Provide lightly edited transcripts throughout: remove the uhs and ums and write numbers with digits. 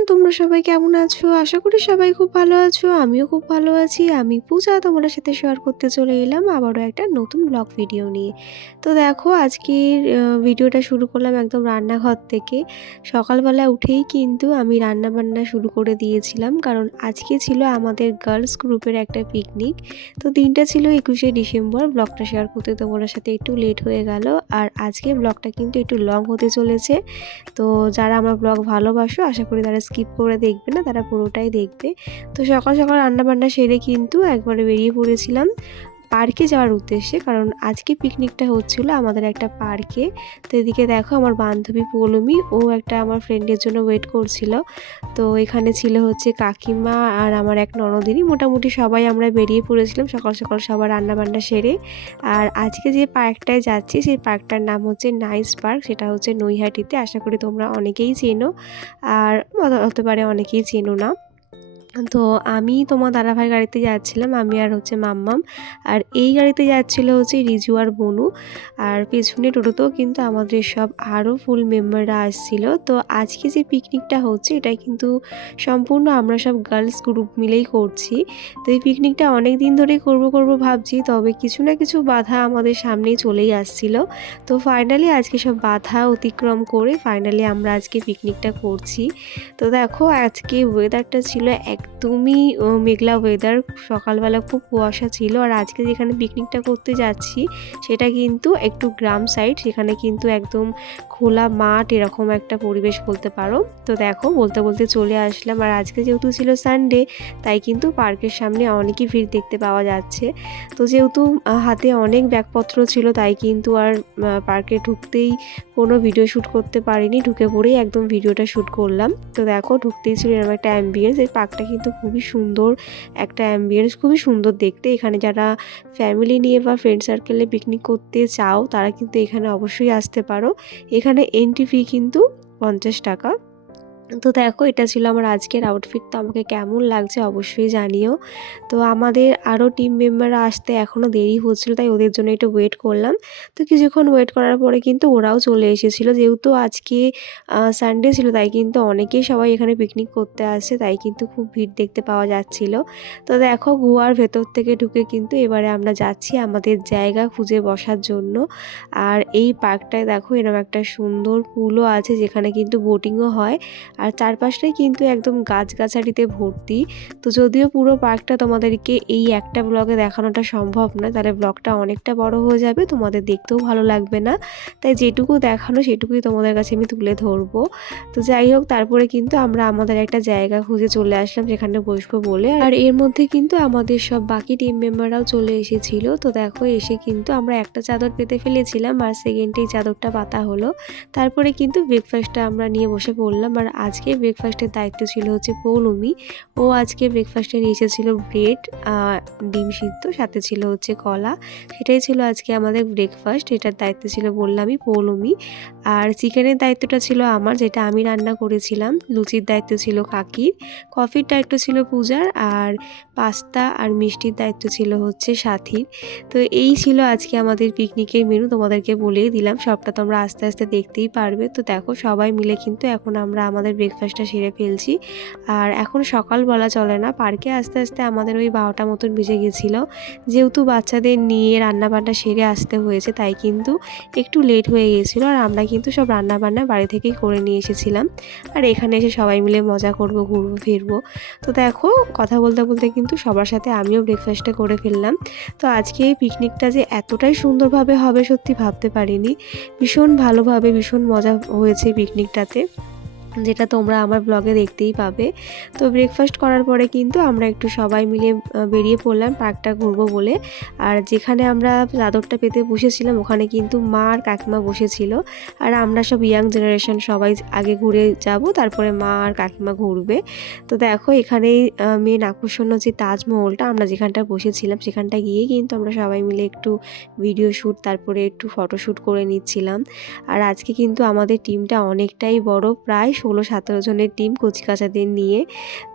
Everyone, তোমরা সবাই কেমন আছো? আশা করি সবাই খুব ভালো আছো। আমিও খুব ভালো আছি। আমি পূজা তোমাদের সাথে শেয়ার করতে চলে এলাম আবারও একটা নতুন ব্লগ ভিডিও নিয়ে। তো দেখো আজকের ভিডিওটা শুরু করলাম একদম রান্নাঘর থেকে। সকালবেলা উঠেই কিন্তু আমি রান্নাবান্না শুরু করে দিয়েছিলাম, কারণ আজকে ছিল আমাদের গার্লস গ্রুপের একটা পিকনিক। তো দিনটা ছিল 21শে ডিসেম্বর। ব্লগটা শেয়ার করতে তোমাদের সাথে একটু লেট হয়ে গেল, আর আজকে ব্লগটা কিন্তু একটু লং হতে চলেছে। তো যারা আমার ব্লগ ভালোবাসো আশা করি তারা স্কিপ করে দেখবে না, তারা পুরোটাই দেখবে। তো সকাল সকাল রান্নাবান্না সেরে কিন্তু একবারে বেরিয়ে পড়েছিলাম পার্কে যাওয়ার উদ্দেশ্যে, কারণ আজকে পিকনিকটা হচ্ছিল আমাদের একটা পার্কে। তো এদিকে দেখো আমার বান্ধবী পৌলমী, ও একটা আমার ফ্রেন্ডের জন্য ওয়েট করছিল। তো এখানে ছিল হচ্ছে কাকিমা আর আমার এক ননদিনী, মোটামুটি সবাই আমরা বেরিয়ে পড়েছিলাম সকাল সকাল সবার রান্নাবান্না সেরে। আর আজকে যে পার্কটায় যাচ্ছি সেই পার্কটার নাম হচ্ছে নাইস পার্ক, সেটা হচ্ছে নৈহাটিতে। আশা করি তোমরা অনেকেই চেনো, আর হতে পারে অনেকেই চেনো না। তো আমি তোমার দাদাভাই গাড়িতে যাচ্ছিলাম, আমি আর হচ্ছে মাম্মাম। আর এই গাড়িতে যাচ্ছিল হচ্ছে রিজু আর বনু, আর পেছনে টোটোতেও কিন্তু আমাদের সব আরও ফুল মেম্বাররা আসছিল। তো আজকে যে পিকনিকটা হচ্ছে এটা কিন্তু সম্পূর্ণ আমরা সব গার্লস গ্রুপ মিলেই করছি। তো এই পিকনিকটা অনেক দিন ধরেই করব ভাবছি, তবে কিছু না কিছু বাধা আমাদের সামনেই চলেই আসছিল। তো ফাইনালি আজকে সব বাধা অতিক্রম করে ফাইনালি আমরা আজকে পিকনিকটা করছি। তো দেখো আজকে ওয়েদারটা ছিল একদমই মেঘলা ওয়েদার, সকালবেলা খুব কুয়াশা ছিল। আর আজকে যেখানে পিকনিকটা করতে যাচ্ছি সেটা কিন্তু একটু গ্রাম সাইড, সেখানে কিন্তু একদম খোলা মাঠ এরকম একটা পরিবেশ বলতে পারো। তো দেখো বলতে বলতে চলে আসলাম। আর আজকে যেহেতু ছিল সানডে, তাই কিন্তু পার্কের সামনে অনেকই ভিড় দেখতে পাওয়া যাচ্ছে। তো যেহেতু হাতে অনেক ব্যাগপত্র ছিল, তাই কিন্তু আর পার্কে ঢুকতেই কোনো ভিডিও শ্যুট করতে পারিনি, ঢুকে পড়েই একদম ভিডিওটা শ্যুট করলাম। তো দেখো ঢুকতেই ছিল এরকম একটা অ্যাম্বিয়েন্স। এই পার্কটা কিন্তু খুবই সুন্দর একটা অ্যাম্বিয়েন্স, খুবই সুন্দর দেখতে। এখানে যারা ফ্যামিলি নিয়ে বা ফ্রেন্ড সার্কেলে পিকনিক করতে চাও তারা কিন্তু এখানে অবশ্যই আসতে পারো। এখানে এন্ট্রি ফি কিন্তু 50 টাকা। তো দেখো এটা ছিল আমার আজকের আউটফিট। তো আমাকে কেমন লাগছে অবশ্যই জানিও। তো আমাদের আরও টিম মেম্বাররা আসতে এখনও দেরি হচ্ছিলো, তাই ওদের জন্য একটু ওয়েট করলাম। তো কিছুক্ষণ ওয়েট করার পরে কিন্তু ওরাও চলে এসেছিলো। যেহেতু আজকে সানডে ছিল, তাই কিন্তু অনেকেই সবাই এখানে পিকনিক করতে আসে, তাই কিন্তু খুব ভিড় দেখতে পাওয়া যাচ্ছিল। তো দেখো গুহার ভেতর থেকে ঢুকে কিন্তু এবারে আমরা যাচ্ছি আমাদের জায়গা খুঁজে বসার জন্য। আর এই পার্কটায় দেখো এরকম একটা সুন্দর পুলও আছে, যেখানে কিন্তু বোটিংও হয়। আর চারপাশটাই কিন্তু একদম গাছগাছালিতে ভর্তি। তো যদিও পুরো পার্কটা তোমাদেরকে এই একটা ব্লগে দেখানোটা সম্ভব না, তাহলে ব্লগটা অনেকটা বড় হয়ে যাবে, তোমাদের দেখতেও ভালো লাগবে না। তাই যেটুকু দেখানো সেটুকুই তোমাদের কাছে আমি তুলে ধরবো। তো যাই হোক, তারপরে কিন্তু আমরা আমাদের একটা জায়গা খুঁজে চলে আসলাম যেখানে বসবো বলে। আর এর মধ্যে কিন্তু আমাদের সব বাকি টিম মেম্বাররাও চলে এসেছিল। তো দেখো এসে কিন্তু আমরা একটা চাদর পেতে ফেলেছিলাম, আর সেকেন্ডেই চাদরটা পাতা হলো। তারপরে কিন্তু ব্রেকফাস্টটা আমরা নিয়ে বসে পড়লাম। আর আজকে ব্রেকফাস্টের দায়িত্ব ছিল হচ্ছে পৌলমী। ও আজকে ব্রেকফাস্টে নিয়ে এসেছিল ব্রেড, ডিম সিদ্ধ, সাথে ছিল হচ্ছে কলা। সেটাই ছিল আজকে আমাদের ব্রেকফাস্ট। এটার দায়িত্ব ছিল বললামই পৌলমী। আর চিকেনের দায়িত্বটা ছিল আমার, যেটা আমি রান্না করেছিলাম। লুচির দায়িত্ব ছিল কাকির, কফির দায়িত্ব ছিল পূজার, আর পাস্তা আর মিষ্টির দায়িত্ব ছিল হচ্ছে সাথীর। তো এই ছিল আজকে আমাদের পিকনিকের মেনু। তোমাদেরকে বলেই দিলাম, সবটা তোমরা আস্তে আস্তে দেখতেই পারবে। তো দেখো সবাই মিলে কিন্তু এখন আমরা আমাদের ব্রেকফাস্টটা সেরে ফেলছি। আর এখন সকাল বলা চলে না, পার্কে আস্তে আস্তে আমাদের ওই 12টা মতন বেজে গেছিলো। যেহেতু বাচ্চাদের নিয়ে রান্নাবান্না সেরে আসতে হয়েছে, তাই কিন্তু একটু লেট হয়ে গিয়েছিলো। আর আমরা কিন্তু সব রান্নাবান্না বাড়ি থেকেই করে নিয়ে এসেছিলাম। আর এখানে এসে সবাই মিলে মজা করব, ঘুরবো ফিরবো। তো দেখো কথা বলতে বলতে কিন্তু সবার সাথে আমিও ব্রেকফাস্টটা করে ফেললাম। তো আজকে এই পিকনিকটা যে এতটাই সুন্দরভাবে হবে সত্যি ভাবতে পারিনি। ভীষণ ভালোভাবে ভীষণ মজা হয়েছে পিকনিকটাতে, যেটা তোমরা আমার ব্লগে দেখতেই পাবে। তো ব্রেকফাস্ট করার পরে কিন্তু আমরা একটু সবাই মিলে বেরিয়ে পড়লাম পার্কটা ঘুরবো বলে। আর যেখানে আমরা চাদরটা পেতে বসেছিলাম ওখানে কিন্তু মা আর কাকিমা বসেছিল। আর আমরা সব ইয়াং জেনারেশন সবাই আগে ঘুরে যাব, তারপরে মা আর কাকিমা ঘুরবে। তো দেখো এখানেই মেন আকর্ষণ হচ্ছে তাজমহলটা। আমরা যেখানটা বসেছিলাম সেখানটা গিয়ে কিন্তু আমরা সবাই মিলে একটু ভিডিও শ্যুট, তারপরে একটু ফটোশ্যুট করে নিচ্ছিলাম। আর আজকে কিন্তু আমাদের টিমটা অনেকটাই বড়, প্রায় 16 17 জনের টিম কচিকাঁচাদের নিয়ে।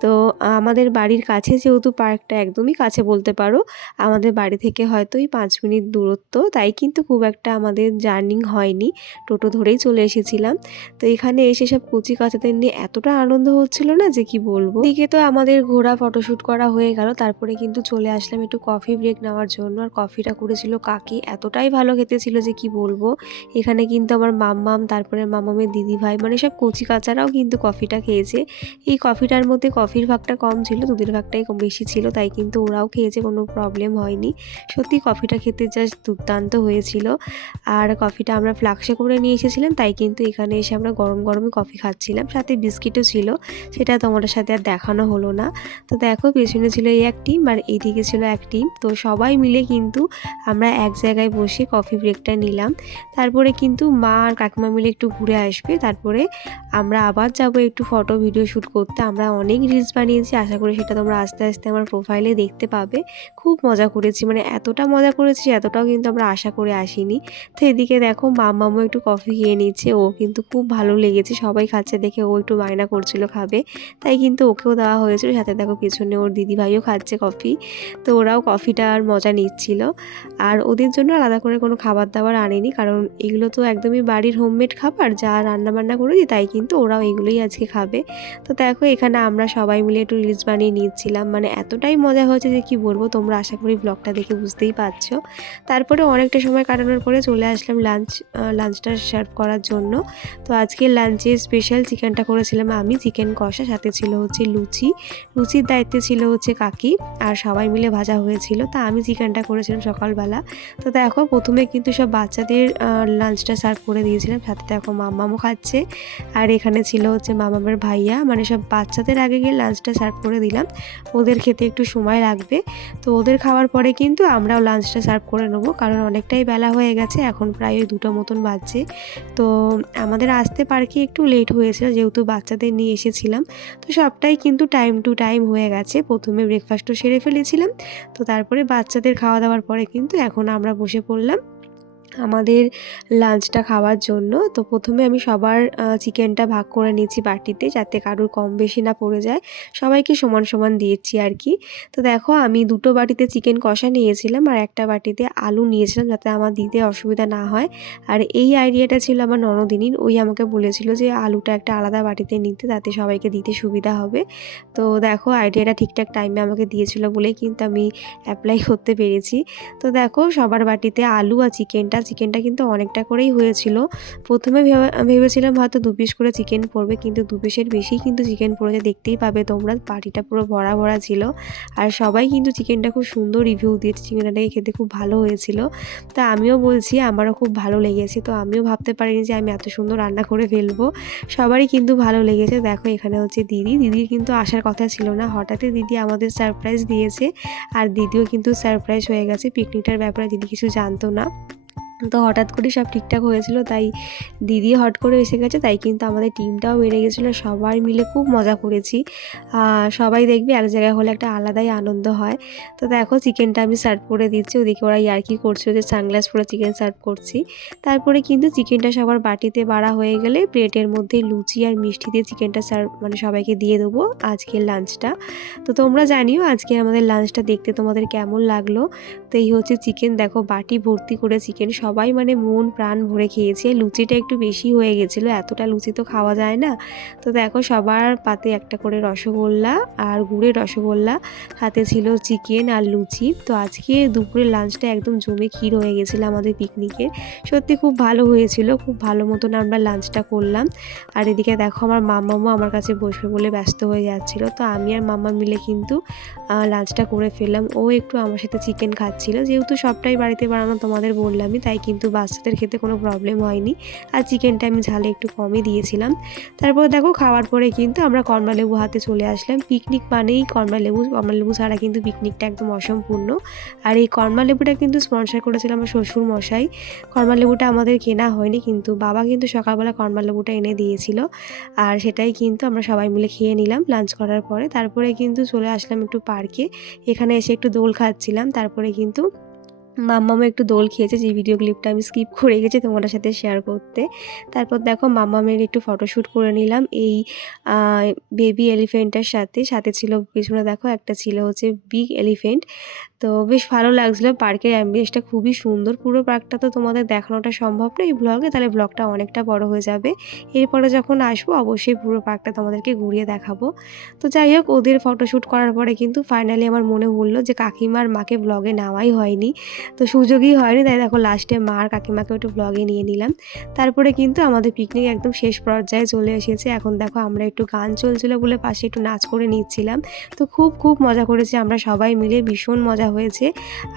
তো আমাদের বাড়ির কাছে যেহেতু পার্কটা একদমই কাছে বলতে পারো, আমাদের বাড়ি থেকে হয়তো এই 5 মিনিট দূরত্ব, তাই কিন্তু খুব একটা আমাদের জার্নি হয়নি, টোটো ধরেই চলে এসেছিলাম। তো এখানে এসে সব কচিকাঁচাদের নিয়ে এতটা আনন্দ হচ্ছিল না যে কি বলবো। এদিকে তো আমাদের ঘোরা ফটোশ্যুট করা হয়ে গেল, তারপরে কিন্তু চলে আসলাম একটু কফি ব্রেক নেওয়ার জন্য। আর কফিটা করেছিল কাকি, এতটাই ভালো খেতে ছিল যে কি বলবো। এখানে কিন্তু আমার মাম্মাম, তারপরে মামামের দিদিভাই, মানে সব কচিকাঁচারাও কিন্তু কফিটা খেয়েছে। এই কফিটার মধ্যে কফির ভাগটা কম ছিল, দুধের ভাগটাই বেশি ছিল, তাই কিন্তু ওরাও খেয়েছে, কোনো প্রবলেম হয়নি। সত্যি কফিটা খেতে জাস্ট দুর্দান্ত হয়েছিল। আর কফিটা আমরা ফ্লাক্সে করে নিয়ে এসেছিলাম, তাই কিন্তু এখানে এসে আমরা গরম গরমই কফি খাচ্ছিলাম, সাথে বিস্কিটও ছিল, সেটা তোমাদের সাথে আর দেখানো হলো না। তো দেখো পেছনে ছিল এই এক টিম আর এইদিকে ছিল এক টিম, তো সবাই মিলে কিন্তু আমরা এক জায়গায় বসে কফি ব্রেকটা নিলাম। তারপরে কিন্তু মা আর কাকিমা মিলে একটু ঘুরে আসবে, তারপরে আমরা আবার যাব একটু ফটো ভিডিও শ্যুট করতে। আমরা অনেক রিলস বানিয়েছি, আশা করি সেটা তোমরা আস্তে আস্তে আমার প্রোফাইলে দেখতে পাবে। খুব মজা করেছি, মানে এতটা মজা করেছি এতটাও কিন্তু আমরা আশা করে আসিনি। তো এদিকে দেখো মাম্মামও একটু কফি খেয়ে নিচ্ছে, ও কিন্তু খুব ভালো লেগেছে, সবাই খাচ্ছে দেখে ও একটু বায়না করছিল খাবে, তাই কিন্তু ওকেও দেওয়া হয়েছিল। সাথে দেখো পেছনে ওর দিদিভাইও খাচ্ছে কফি, তো ওরাও কফিটার মজা নিচ্ছিল। আর ওদের জন্য আলাদা করে কোনো খাবার দাবার আনিনি, কারণ এগুলো তো একদমই বাড়ির হোমমেড খাবার যা রান্না বান্না করেছি, তাই কিন্তু ওরাও এগুলোই আজকে খাবে। তো দেখো এখানে আমরা সবাই মিলে একটু রিলস বানিয়ে নিচ্ছিলাম, মানে এতটাই মজা হয়েছে যে কি বলবো, তোমরা আশা করি ব্লগটা দেখে বুঝতেই পারছো। তারপরে অনেকটা সময় কাটানোর পরে চলে আসলাম লাঞ্চটা সার্ভ করার জন্য। তো আজকে লাঞ্চে স্পেশাল চিকেনটা করেছিলাম আমি, চিকেন কষা, সাথে ছিল হচ্ছে লুচির দায়িত্বে ছিল হচ্ছে কাকি, আর সবাই মিলে ভাজা হয়েছিল। তা আমি চিকেনটা করেছিলাম সকালবেলা। তো দেখো প্রথমে কিন্তু সব বাচ্চাদের লাঞ্চটা সার্ভ করে দিয়েছিলাম, সাথে দেখো মাম্মামও খাচ্ছে। আর এখানে ছিল হচ্ছে মামামের ভাইয়া, মানে সব বাচ্চাদের আগে গিয়ে লাঞ্চটা সার্ভ করে দিলাম, ওদের খেতে একটু সময় লাগবে। তো ওদের খাওয়ার পরে কিন্তু আমরাও লাঞ্চটা সার্ভ করে নেবো, কারণ অনেকটাই বেলা হয়ে গেছে, এখন প্রায় ওই 2টা মতন বাজছে। তো আমাদের আসতে পার্কে একটু লেট হয়েছিল, যেহেতু বাচ্চাদের নিয়ে এসেছিলাম। তো সবটাই কিন্তু টাইম টু টাইম হয়ে গেছে, প্রথমে ব্রেকফাস্টও সেরে ফেলেছিলাম, তো তারপরে বাচ্চাদের খাওয়া দাওয়ার পরে কিন্তু এখন আমরা বসে পড়লাম আমাদের লাঞ্চটা খাওয়ার জন্য। তো প্রথমে আমি সবার চিকেনটা ভাগ করে নিচ্ছি বাটিতে, যাতে কারোর কম বেশি না পড়ে যায়, সবাইকে সমান সমান দিয়েছি আর কি। তো দেখো আমি 2টো বাটিতে চিকেন কষা নিয়েছিলাম আর একটা বাটিতে আলু নিয়েছিলাম, যাতে আমার দিতে অসুবিধা না হয়। আর এই আইডিয়াটা ছিল আমার ননদিনীর, ওই আমাকে বলেছিল যে আলুটা একটা আলাদা বাটিতে নিতে, তাতে সবাইকে দিতে সুবিধা হবে। তো দেখো আইডিয়াটা ঠিকঠাক টাইমে আমাকে দিয়েছিল বলেই কিন্তু আমি অ্যাপ্লাই করতে পেরেছি। তো দেখো সবার বাটিতে আলু আর চিকেনটা কিন্তু অনেকটা করেই হয়েছিল। প্রথমে ভেবেছিলাম হয়তো 2 পিস করে চিকেন পড়বে, কিন্তু 2 পিসের বেশিই কিন্তু চিকেন পড়েছে, দেখতেই পাবে তোমরা, বাটিটা পুরো ভরা ভরা ছিল। আর সবাই কিন্তু চিকেনটা খুব সুন্দর রিভিউ দিয়েছে, চিকেনটাকে খেতে খুব ভালো হয়েছিল। তা আমিও বলছি আমারও খুব ভালো লেগেছে, তো আমিও ভাবতে পারিনি যে আমি এত সুন্দর রান্না করে ফেলবো। সবারই কিন্তু ভালো লেগেছে। দেখো এখানে হচ্ছে দিদির কিন্তু আসার কথা ছিল না, হঠাৎই দিদি আমাদের সারপ্রাইজ দিয়েছে, আর দিদিও কিন্তু সারপ্রাইজ হয়ে গেছে। পিকনিকটার ব্যাপারে দিদি কিছু জানতো না, তো হঠাৎ করে সব ঠিকঠাক হয়েছিল, তাই দিদি হট করে এসে গেছে, তাই কিন্তু আমাদের টিমটাও বেড়ে গেছিলো, সবাই মিলে খুব মজা করেছি। সবাই দেখবে এক জায়গায় হলে একটা আলাদাই আনন্দ হয়। তো দেখো চিকেনটা আমি সার্ভ করে দিচ্ছি, ওদিকে ওরা ইয়ার্কি করছে যে সানগ্লাস পরে চিকেন সার্ভ করছি। তারপরে কিন্তু চিকেনটা সবার বাটিতে বাড়া হয়ে গেলে প্লেটের মধ্যে লুচি আর মিষ্টি দিয়ে চিকেনটা সার্ভ, মানে সবাইকে দিয়ে দেবো আজকের লাঞ্চটা। তো তোমরা জানিও আজকে আমাদের লাঞ্চটা দেখতে তোমাদের কেমন লাগলো। তো এই হচ্ছে চিকেন, দেখো বাটি ভর্তি করে চিকেন, সবাই মানে মন প্রাণ ভরে খেয়েছে। লুচিটা একটু বেশি হয়ে গেছিলো, এতটা লুচি তো খাওয়া যায় না। তো দেখো সবার পাতে একটা করে রসগোল্লা আর গুড়ের রসগোল্লা, সাথে ছিল চিকেন আর লুচি। তো আজকে দুপুরের লাঞ্চটা একদম জমে ক্ষীর হয়ে গেছিলো আমাদের পিকনিকের, সত্যি খুব ভালো হয়েছিল, খুব ভালো মতন আমরা লাঞ্চটা করলাম। আর এদিকে দেখো আমার মাম্মামও আমার কাছে বসবে বলে ব্যস্ত হয়ে যাচ্ছিলো, তো আমি আর মাম্মা মিলে কিন্তু লাঞ্চটা করে ফেললাম। ও একটু আমার সাথে চিকেন খাচ্ছিল, যেহেতু সবটাই বাড়িতে বানানো তোমাদের বললামই, তাই কিন্তু বাচ্চাদের খেতে কোনো প্রবলেম হয়নি। আর চিকেনটা আমি ঝালে একটু কমই দিয়েছিলাম। তারপর দেখো খাওয়ার পরে কিন্তু আমরা কমলালেবু হাতে চলে আসলাম। পিকনিক মানেই কমলালেবু ছাড়া কিন্তু পিকনিকটা একদম অসম্পূর্ণ। আর এই কমলালেবুটা কিন্তু স্পন্সর করেছিল আমার শ্বশুর মশাই। কমলালেবুটা আমাদের কেনা হয়নি, কিন্তু বাবা কিন্তু সকালবেলা কমলালেবুটা এনে দিয়েছিল, আর সেটাই কিন্তু আমরা সবাই মিলে খেয়ে নিলাম লাঞ্চ করার পরে। তারপরে কিন্তু চলে আসলাম একটু পার্কে, এখানে এসে একটু দোল খাচ্ছিলাম। তারপরে কিন্তু মাম্মামও একটু দোল খেয়েছে, যে ভিডিও ক্লিপটা আমি স্কিপ করে গেছি তোমাদের সাথে শেয়ার করতে। তারপর দেখো মাম্মামের একটু ফটোশ্যুট করে নিলাম এই বেবি এলিফ্যান্টটার সাথে। সাথে ছিল পেছনে দেখো একটা ছিল হচ্ছে বিগ এলিফ্যান্ট। তো বেশ ভালো লাগছিলো। পার্কের অ্যাম্বিয়েন্সটা খুবই সুন্দর। পুরো পার্কটা তো তোমাদের দেখানোটা সম্ভব না এই ব্লগে, তাহলে ব্লগটা অনেকটা বড় হয়ে যাবে। এরপরে যখন আসবো অবশ্যই পুরো পার্কটা তোমাদেরকে ঘুরিয়ে দেখাবো। তো যাই হোক, ওদের ফটোশ্যুট করার পরে কিন্তু ফাইনালি আমার মনে হলো যে কাকিমার মাকে ব্লগে নেওয়াই হয়নি, তো সুযোগই হয়নি। তাই দেখো লাস্টে মা আর কাকিমাকে একটু ব্লগে নিয়ে নিলাম। তারপরে কিন্তু আমাদের পিকনিক একদম শেষ পর্যায়ে চলে এসেছে। এখন দেখো আমরা একটু গান চলছিল বলে পাশে একটু নাচ করে নিচ্ছিলাম। তো খুব খুব মজা করেছি আমরা সবাই মিলে, ভীষণ মজা হয়েছে।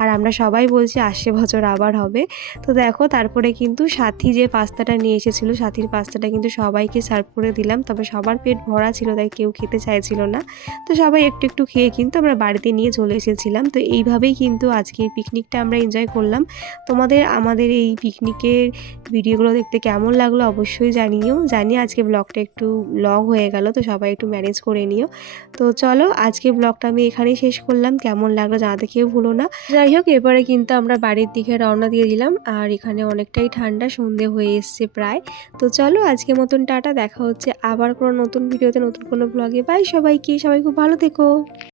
আর আমরা সবাই বলছি আসছে বছর আবার হবে। তো দেখো তারপরে কিন্তু সাথী যে পাস্তাটা নিয়ে এসেছিলো, সাথীর পাস্তাটা কিন্তু সবাইকে সার্ভ করে দিলাম। তবে সবার পেট ভরা ছিল, তাই কেউ খেতে চাইছিল না। তো সবাই একটু একটু খেয়ে কিন্তু আমরা বাড়িতে নিয়ে চলে এসেছিলাম। তো এইভাবেই কিন্তু আজকের পিকনিকটা আমরা এনজয় করলাম। তোমাদের আমাদের এই পিকনিকের ভিডিওগুলো দেখতে কেমন লাগলো অবশ্যই জানিও। জানি আজকে ব্লগটা একটু লং হয়ে গেল, তো সবাই একটু ম্যানেজ করে নিও। তো চলো আজকে ব্লগটা আমি এখানেই শেষ করলাম। কেমন লাগলো জানাতে কেউ ভুলো না। যাই হোক, এরপরে কিন্তু আমরা বাড়ির দিকে রওনা দিয়ে দিলাম। আর এখানে অনেকটাই ঠান্ডা, সন্ধে হয়ে এসছে প্রায়। তো চলো আজকের মতন টাটা, দেখা হচ্ছে আবার কোনো নতুন ভিডিওতে, নতুন কোনো ব্লগে। বাই সবাইকে, সবাই খুব ভালো থেকো।